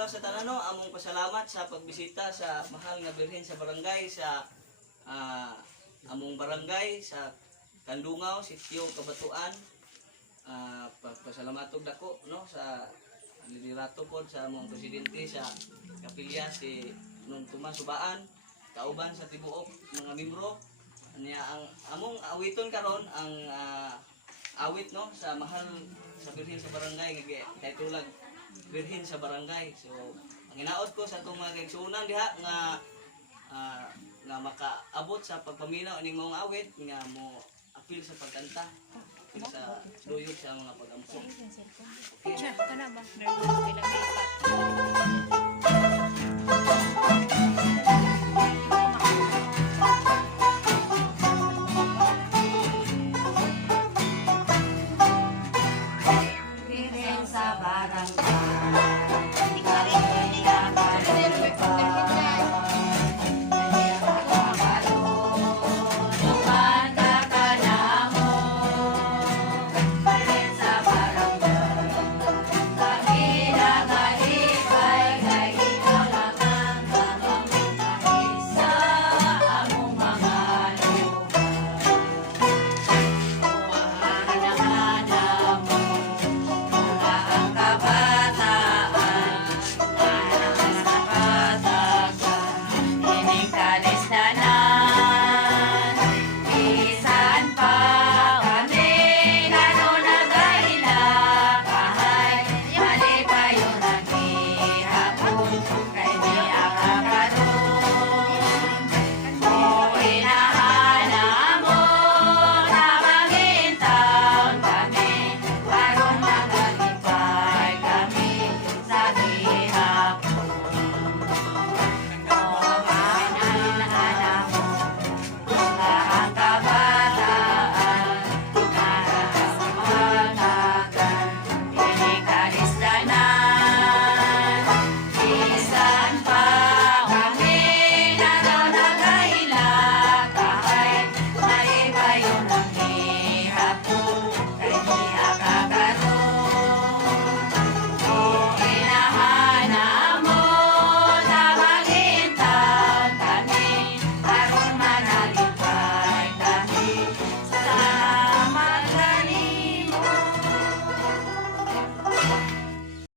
adlaw sa tanan, no, among pasalamat sa pagbisita sa mahal nga birhen sa barangay sa among barangay sa Kandungaw, Sitio Kabatuan. Pasalamatan dako, no, sa liderato pod sa among presidente sa kapilya si Nung Tomas Subaan, kauban sa tibuok mga membro. Niya ang among awiton karon ang awit, no, sa mahal sa birhen sa barangay nga kay tulag birhen sa barangay. So ang hinaot ko sa atong mga kaigsuonan diha nga makaabot sa pagpaminaw ining mong awit nga mo apil sa pagkanta, apil sa luyog sa mga pagampo. Kana ba?